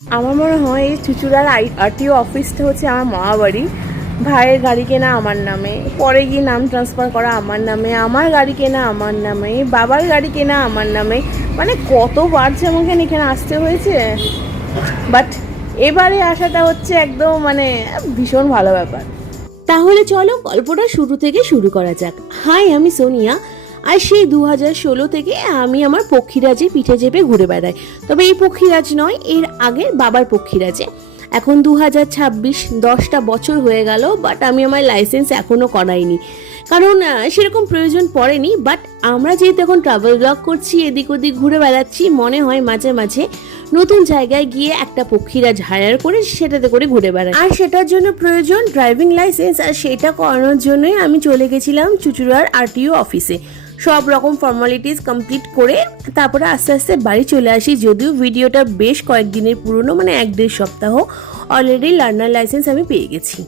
আমার মনে হয় এই চুঁচুড়ার আরটিও অফিসটা হচ্ছে আমার মামাবাড়ি। ভাইয়ের গাড়ি কেনা আমার নামে, পরে গিয়ে নাম ট্রান্সফার করা আমার নামে, আমার গাড়ি কেনা আমার নামে, বাবার গাড়ি কেনা আমার নামে। মানে কতবার যে আমাকে এখানে আসতে হয়েছে, বাট এবারে আসাটা হচ্ছে একদম মানে ভীষণ ভালো ব্যাপার। তাহলে চলো গল্পটা শুরু থেকে শুরু করা যাক। হাই, আমি সোনিয়া। আর সেই 2016 থেকে আমি আমার পক্ষীরাজে পিঠে চেপে ঘুরে বেড়াই। তবে এই পক্ষীরাজ নয়, এর আগে বাবার পক্ষীরাজে। এখন 2026, 10টা বছর হয়ে গেল, বাট আমি আমার লাইসেন্স এখনও করাইনি, কারণ সেরকম প্রয়োজন পড়েনি। বাট আমরা যেহেতু এখন ট্রাভেল ব্লগ করছি, এদিক ওদিক ঘুরে বেড়াচ্ছি, মনে হয় মাঝে মাঝে নতুন জায়গায় গিয়ে একটা পক্ষীরাজ হায়ার করে সেটাতে করে ঘুরে বেড়াই। আর সেটার জন্য প্রয়োজন ড্রাইভিং লাইসেন্স, আর সেটা করানোর জন্যই আমি চলে গেছিলাম চুঁচুড়ার আরটিও অফিসে। সব রকম ফর্মালিটিস কমপ্লিট করে তারপরে আস্তে আস্তে বাড়ি চলে আসি। যদিও ভিডিওটা বেশ কয়েকদিনের পুরনো, মানে 1-1.5 সপ্তাহ। অলরেডি লার্নার লাইসেন্স আমি পেয়ে গেছি।